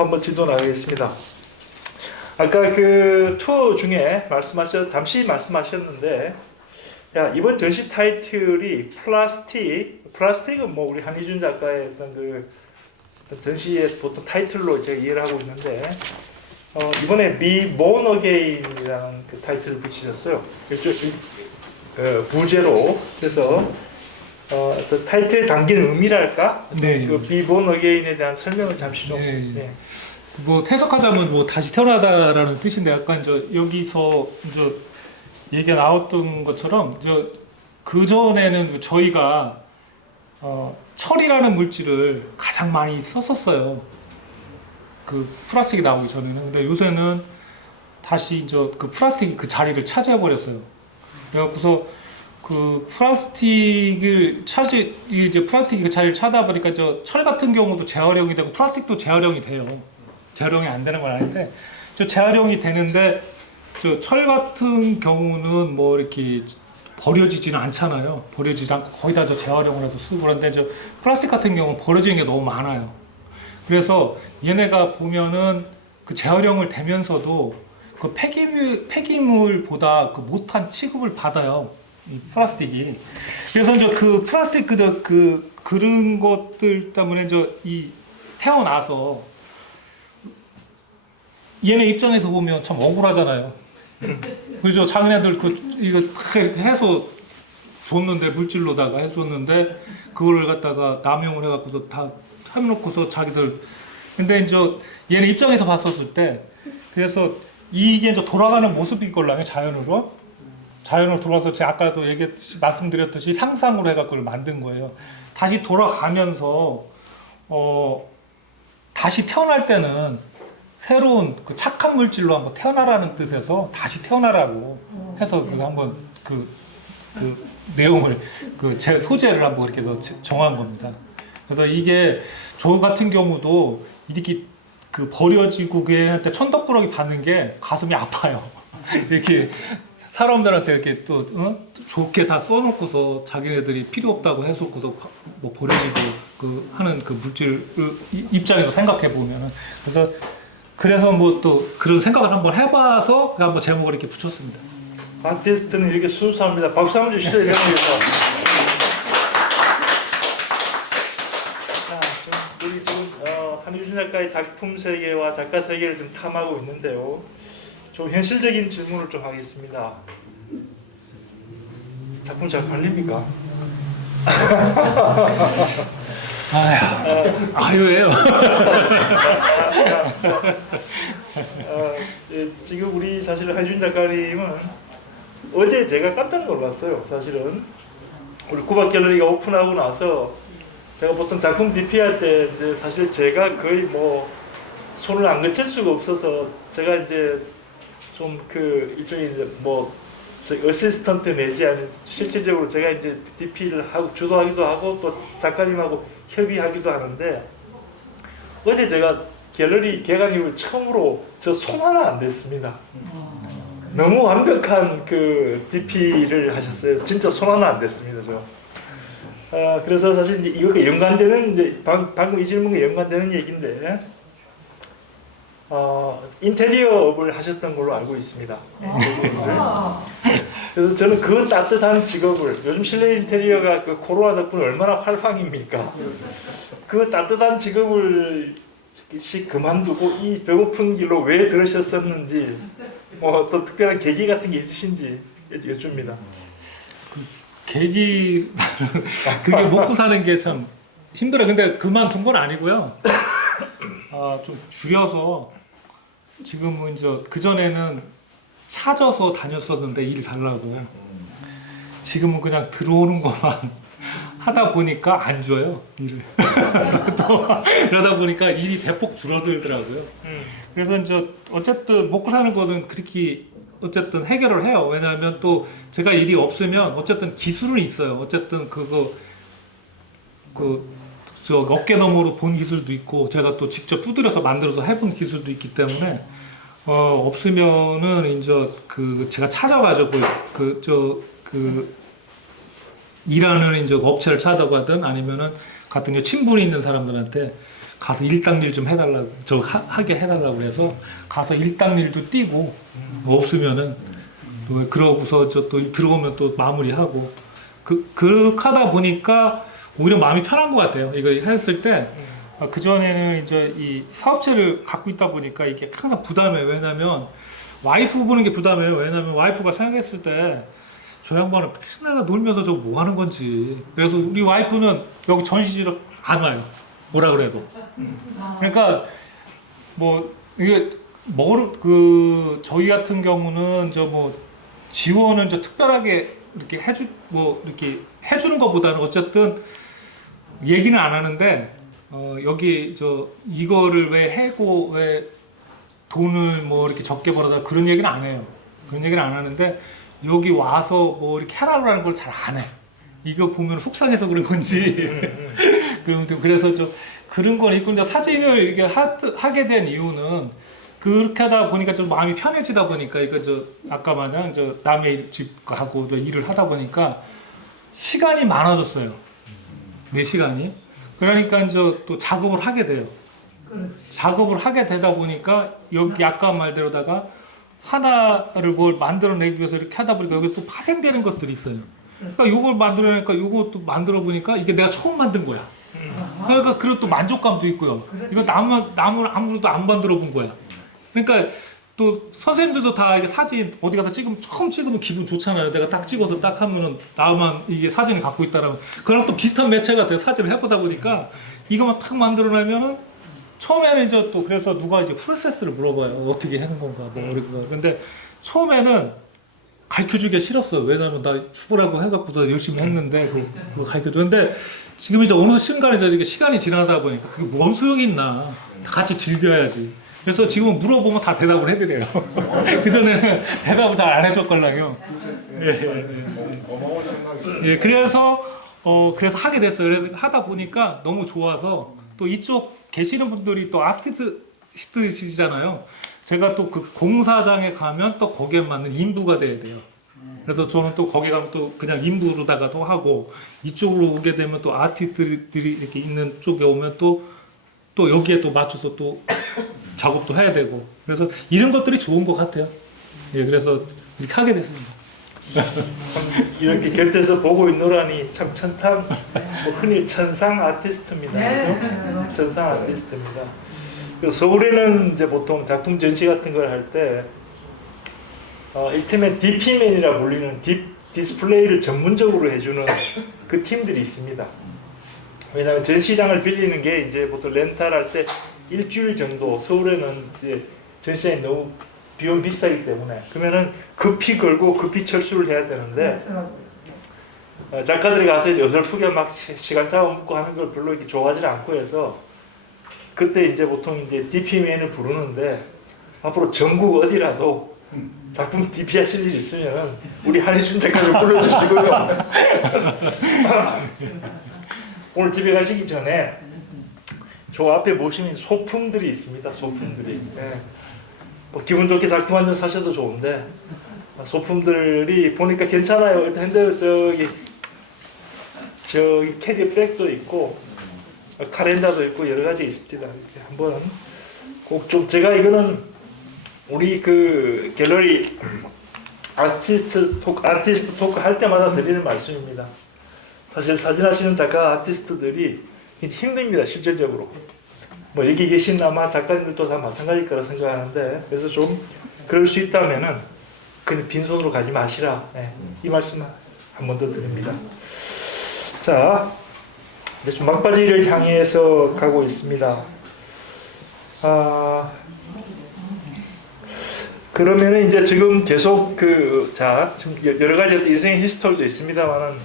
한번 지도 나가겠습니다. 아까 그 투어 중에 잠시 말씀하셨는데, 야, 이번 전시 타이틀이 플라스틱은 뭐 우리 한희준 작가의 어떤 그 어떤 전시의 보통 타이틀로 제가 이해를 하고 있는데, 이번에 Be Born Again이라는 그 타이틀을 붙이셨어요. 부제로. 그래서 어떤 타이틀에 담긴 의미랄까? 네. 그 Be Born Again에 대한 설명을 잠시 좀. 네. 네. 뭐 해석하자면 뭐 다시 태어나다라는 뜻인데, 약간 여기서 얘기가 나왔던 것처럼 그 전에는 저희가 철이라는 물질을 가장 많이 썼었어요. 그 플라스틱이 나오기 전에는. 근데 요새는 다시 그 플라스틱이 그 자리를 차지해 버렸어요. 그래갖고서 그 플라스틱이 그 자리를 차지하다 보니까 철 같은 경우도 재활용이 되고 플라스틱도 재활용이 돼요. 재활용이 안 되는 건 아닌데, 재활용이 되는데, 철 같은 경우는 뭐 이렇게 버려지지는 않잖아요. 버려지지 않고 거의 다 재활용을 해서 쓰고. 그런데 플라스틱 같은 경우는 버려지는 게 너무 많아요. 그래서 얘네가 보면은 그 재활용을 되면서도 그 폐기물보다 그 못한 취급을 받아요. 이 플라스틱이. 그래서 그 플라스틱 그런 것들 때문에 이 태어나서 얘네 입장에서 보면 참 억울하잖아요. 그죠? 작은애들 이거 해서 줬는데, 물질로다가 해줬는데, 그거를 갖다가 남용을 해갖고서 다 해놓고서 자기들. 근데 얘네 입장에서 봤었을 때, 그래서 이게 돌아가는 모습일 걸랑요, 자연으로 돌아가서 제가 아까도 말씀드렸듯이 상상으로 해갖고 그걸 만든 거예요. 다시 돌아가면서, 다시 태어날 때는 새로운 그 착한 물질로 한번 태어나라는 뜻에서 다시 태어나라고 해서 한번 그 내용을 제 소재를 한번 이렇게 해서 정한 겁니다. 그래서 이게 저 같은 경우도 이렇게 버려지고 걔한테 천덕꾸러기 받는 게 가슴이 아파요. 이렇게 사람들한테 이렇게 또 좋게 다 써놓고서 자기네들이 필요 없다고 해놓고서 뭐 버려지고 하는 그 물질 입장에서 생각해 보면은. 그래서 뭐 또 그런 생각을 한번 해봐서 한번 제목을 이렇게 붙였습니다. 아티스트는 이렇게 순수합니다. 박수 한번 주시죠. 이런 위해서. 우리 지금 한유준 작가의 작품 세계와 작가 세계를 좀 탐하고 있는데요. 좀 현실적인 질문을 좀 하겠습니다. 작품 잘 팔립니까? 아유예요. 지금 우리 사실 한유준 작가님은 어제 제가 깜짝 놀랐어요. 사실은 우리 구박 갤러리가 오픈하고 나서 제가 보통 작품 DP할 때 이제 사실 제가 거의 뭐 손을 안 거칠 수가 없어서 제가 이제 좀 일종의 이제 뭐 어시스턴트 내지 아니면 실질적으로 제가 이제 DP를 하고 주도하기도 하고 또 작가님하고 협의하기도 하는데, 어제 제가 갤러리 개관 이후에 처음으로 저 손 하나 안 댔습니다. 너무 완벽한 그 DP를 하셨어요. 진짜 손 하나 안 댔습니다, 저. 그래서 사실 이제 이거 연관되는 이제 방금 이 질문과 연관되는 얘기인데, 인테리어업을 하셨던 걸로 알고 있습니다. 그래서 저는 그 따뜻한 직업을, 요즘 실내 인테리어가 그 코로나 덕분에 얼마나 활황입니까? 그 따뜻한 직업을 그만두고 이 배고픈 길로 왜 들으셨었는지, 뭐 또 특별한 계기 같은 게 있으신지 여쭙니다. 계기 그게 먹고 사는 게 참 힘들어요. 근데 그만둔 건 아니고요. 좀 줄여서 지금은 그전에는 찾아서 다녔었는데 일 달라고. 지금은 그냥 들어오는 것만 하다 보니까 안 줘요, 일을. 그러다 보니까 일이 대폭 줄어들더라고요. 그래서 어쨌든 먹고 사는 거는 그렇게 어쨌든 해결을 해요. 왜냐하면 또 제가 일이 없으면 어쨌든 기술은 있어요. 어쨌든 어깨 너머로 본 기술도 있고, 제가 또 직접 두드려서 만들어서 해본 기술도 있기 때문에 없으면은 제가 찾아가지고 일하는 업체를 찾아가든 아니면은 같은 친분이 있는 사람들한테 가서 일당일 좀 해달라고 하게 해달라고 그래서 가서 일당일도 뛰고 없으면은 또 그러고서 또 들어오면 또 마무리하고 그렇게 하다 보니까 오히려 마음이 편한 것 같아요. 이거 했을 때 그전에는 이제 이 사업체를 갖고 있다 보니까 이게 항상 부담이에요. 왜냐면 와이프 보는 게 부담이에요. 왜냐면 와이프가 생각했을 때 저 양반은 맨날 놀면서 저거 뭐 하는 건지. 그래서 우리 와이프는 여기 전시지로 안 와요. 뭐라 그래도. 그러니까 뭐 이게 저희 같은 경우는 저 뭐 지원은 저 특별하게 이렇게 이렇게 해주는 것보다는 어쨌든 얘기는 안 하는데 여기 이거를 왜 해고 왜 돈을 뭐 이렇게 적게 벌어다 그런 얘기는 안 해요. 그런 얘기는 안 하는데 여기 와서 뭐 이렇게 하라는 걸 잘 안 해. 이거 보면 속상해서 그런 건지. 그래서 좀 그런 건 있고 이제 사진을 이렇게 하게 된 이유는 그렇게 하다 보니까 좀 마음이 편해지다 보니까 이거 아까 마냥 남의 집 가고 일을 하다 보니까 시간이 많아졌어요. 내 시간이. 그러니까 이제 또 작업을 하게 돼요. 작업을 하게 되다 보니까 여기 아까 말대로다가 하나를 뭘 만들어내기 위해서 이렇게 하다 보니까 여기 또 파생되는 것들이 있어요. 그러니까 이걸 만들어내니까 이것도 만들어 보니까 이게 내가 처음 만든 거야. 그러니까 그리고 또 만족감도 있고요. 이거 남을 아무도 안 만들어 본 거야. 그러니까 또 선생님들도 다 이게 사진 어디 가서 처음 찍으면 기분 좋잖아요. 내가 딱 찍어서 딱 하면은 나만 이게 사진을 갖고 있다라면 그랑 또 비슷한 매체가 돼서 사진을 해보다 보니까 이거만 탁 만들어내면은 처음에는 이제 또 그래서 누가 이제 프로세스를 물어봐요. 어떻게 하는 건가 뭐 이런 거. 근데 처음에는 가르쳐주기 싫었어요. 왜냐면 나 죽으라고 해갖고 더 열심히 했는데 그거 가르쳐주는데 지금 이제 어느 순간에 이제 시간이 지나다 보니까 그게 뭔 소용이 있나. 같이 즐겨야지. 그래서 지금 물어보면 다 대답을 해드려요. 그전에는 대답을 잘 안 해줬걸랑요. 예, 그래서 하게 됐어요. 그래서 하다 보니까 너무 좋아서 또 이쪽 계시는 분들이 또 아티스트시잖아요. 제가 또 그 공사장에 가면 또 거기에 맞는 인부가 돼야 돼요. 그래서 저는 또 거기 가면 또 그냥 인부로다가도 하고 이쪽으로 오게 되면 또 아티스트들이 이렇게 있는 쪽에 오면 또 여기에 또 맞춰서 또 작업도 해야 되고 그래서 이런 것들이 좋은 것 같아요. 예, 그래서 이렇게 하게 됐습니다. 이렇게 곁에서 보고 있노라니 참 천탐 뭐 흔히 천상 아티스트입니다. 그렇죠? 천상 아티스트입니다. 서울에는 이제 보통 작품 전시 같은 걸 할 때 이를테면 DP맨이라 불리는 디스플레이를 전문적으로 해주는 그 팀들이 있습니다. 왜냐하면 전시장을 빌리는 게 이제 보통 렌탈할 때 일주일 정도 서울에는 이제 전시장이 너무 비용이 비싸기 때문에 그러면은 급히 걸고 급히 철수를 해야 되는데 작가들이 가서 어설프게 막 시간 잡아먹고 하는 걸 별로 이렇게 좋아하지 않고 해서 그때 이제 보통 이제 DP맨을 부르는데 앞으로 전국 어디라도 작품 DP 하실 일 있으면 우리 한희준 작가를 불러주시고요. 오늘 집에 가시기 전에 저 앞에 보시면 소품들이 있습니다. 소품들이. 네. 뭐 기분 좋게 작품 한 점 사셔도 좋은데 소품들이 보니까 괜찮아요. 일단 저기 캐리백도 있고 카렌다도 있고 여러 가지 있습니다. 이렇게 한번 꼭 좀 제가 이거는 우리 그 갤러리 아티스트 토크 할 때마다 드리는 말씀입니다. 사실 사진하시는 작가 아티스트들이 힘듭니다. 실질적으로. 뭐 여기 계신 아마 작가님들도 다 마찬가지일 거라 생각하는데 그래서 좀 그럴 수 있다면은 그냥 빈손으로 가지 마시라. 네, 이 말씀 한 번 더 드립니다. 자, 이제 좀 막바지를 향해서 가고 있습니다. 그러면은 이제 지금 계속 지금 여러 가지 인생의 히스토리도 있습니다만은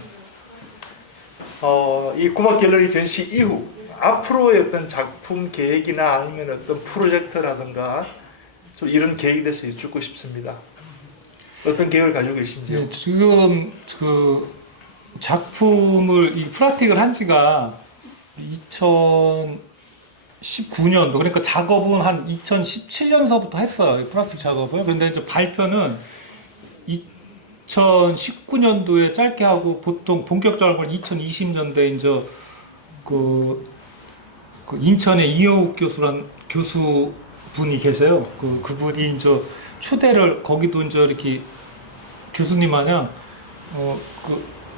이 꾸막 갤러리 전시 이후 앞으로의 어떤 작품 계획이나 아니면 어떤 프로젝트라든가 좀 이런 계획에 대해서 여쭙고 싶습니다. 어떤 계획을 가지고 계신지요? 네, 지금 그 작품을 이 플라스틱을 한 지가 2019년도 그러니까 작업은 한 2017년서부터 했어요. 이 플라스틱 작업을. 그런데 이제 발표는 2019년도에 짧게 하고 보통 본격적으로 2020년도에 이제 그 그 인천에 이영욱 교수분이 계세요. 그분이 이제 초대를 거기도 이제 이렇게 교수님 마냥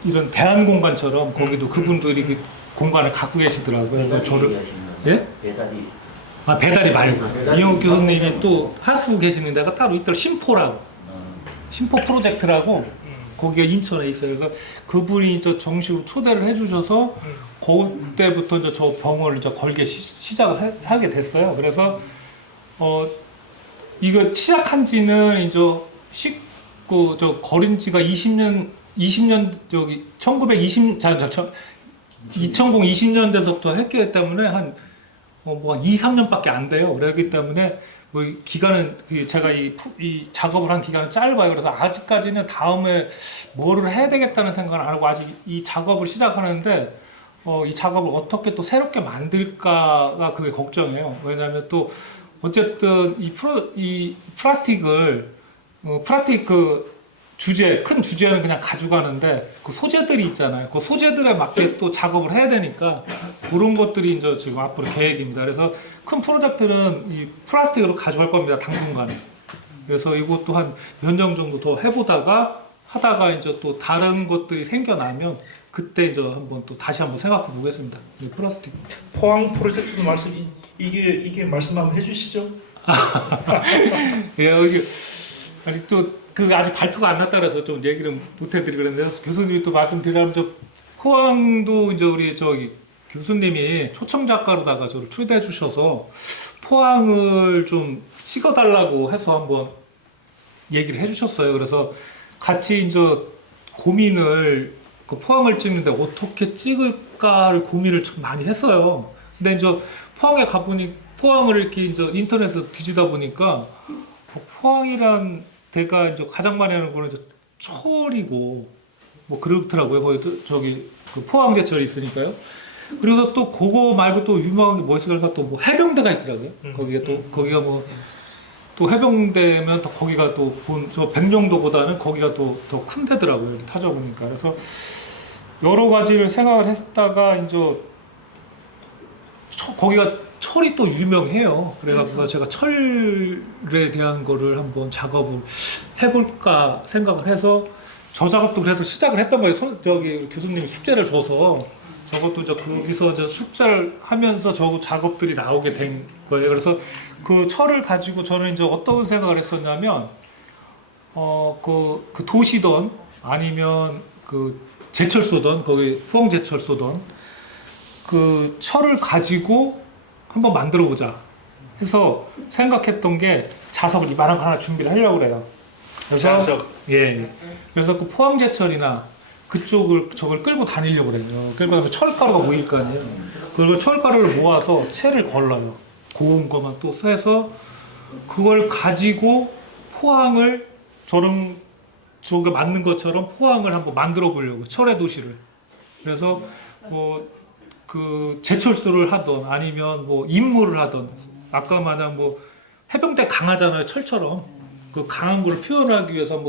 이런 대안 공간처럼 거기도 그분들이 그 공간을 갖고 계시더라고요. 그래서 저를 예? 배달이 배달이 말고 이영욱 교수님이 또 하시고 계시는 데가 따로 있더라고요. 심포라고 심포 프로젝트라고 거기가 인천에 있어요. 그래서 그분이 이제 정식으로 초대를 해주셔서 그때부터 이제 저 병원을 이제 걸게 시작을 하게 됐어요. 그래서 이거 시작한 지는 이제 걸은 지가 20년 저기 2020년대서부터 했기 때문에 한 2, 3년밖에 안 돼요. 그렇기 때문에 뭐 기간은 제가 이 작업을 한 기간은 짧아요. 그래서 아직까지는 다음에 뭐를 해야 되겠다는 생각을 안 하고 아직 이 작업을 시작하는데 이 작업을 어떻게 또 새롭게 만들까가 그게 걱정이에요. 왜냐하면 또 어쨌든 이 플라스틱을 플라스틱 큰 주제는 그냥 가져가는데 그 소재들이 있잖아요. 그 소재들에 맞게 또 작업을 해야 되니까 그런 것들이 이제 지금 앞으로 계획입니다. 그래서 큰 프로젝트는 이 플라스틱으로 가져갈 겁니다. 당분간은. 그래서 이것도 한 몇 년 정도 더 하다가 이제 또 다른 것들이 생겨나면 그때 이제 다시 한번 생각해 보겠습니다. 이 플라스틱. 포항 프로젝트도 이게 말씀 한번 해주시죠. 예, 아니 또 아직 발표가 안 났다 그래서 좀 얘기를 못 해드리고 그랬는데 교수님이 또 말씀드리자면 포항도 이제 우리 교수님이 초청 작가로다가 저를 초대해 주셔서 포항을 좀 찍어달라고 해서 한번 얘기를 해주셨어요. 그래서 같이 이제 고민을 포항을 찍는데 어떻게 찍을까를 고민을 참 많이 했어요. 근데 이제 포항에 가보니 포항을 이렇게 이제 인터넷에서 뒤지다 보니까 포항이란 데가 이제 가장 많이 하는 거는 이제 철이고 뭐 그렇더라고요. 거기 그 포항제철이 있으니까요. 그리고 또 그거 말고 또 유명한 게 뭐 있을까 또 뭐 해병대가 있더라고요. 거기가 뭐 또 해병대면 또 거기가 또 저 백령도보다는 거기가 또 더 큰 데더라고요. 이렇게 타져보니까. 그래서 여러 가지를 생각을 했다가 이제 거기가 철이 또 유명해요. 그래가지고 제가 철에 대한 거를 한번 작업을 해볼까 생각을 해서 저 작업도 그래서 시작을 했던 거예요. 교수님이 숙제를 줘서 저것도 이제 거기서 이제 숙제를 하면서 저 작업들이 나오게 된 거예요. 그래서 그 철을 가지고 저는 이제 어떤 생각을 했었냐면 그 도시든 아니면 그 제철소든 거기 포항 제철소든 그 철을 가지고 한번 만들어 보자 해서 생각했던 게 자석을 이만한 거 하나 준비를 하려고 그래요. 그래서 자석. 예. 그래서 그 포항제철이나 저걸 끌고 다니려고 그래요. 끌고 다니면 철가루가 모일 거 아니에요. 그걸 철가루를 모아서 채를 걸러요. 고운 것만 또 해서 그걸 가지고 포항을 저게 맞는 것처럼 포항을 한번 만들어 보려고 철의 도시를. 그래서 그 제철소를 하던 아니면 뭐 임무를 하던 아까 말한 뭐 해병대 강하잖아요. 철처럼 그 강한 거를 표현하기 위해서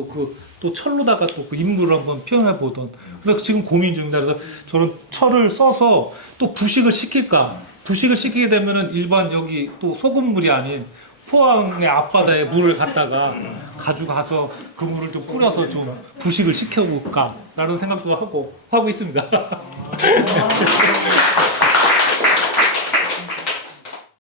또 철로다가 또 그 임무를 한번 표현해 보던. 그래서 지금 고민 중입니다. 그래서 저는 철을 써서 또 부식을 시키게 되면은 일반 여기 또 소금물이 아닌 포항의 앞바다에 물을 갖다가 가져가서 그 물을 좀 뿌려서 좀 부식을 시켜볼까라는 생각도 하고 있습니다.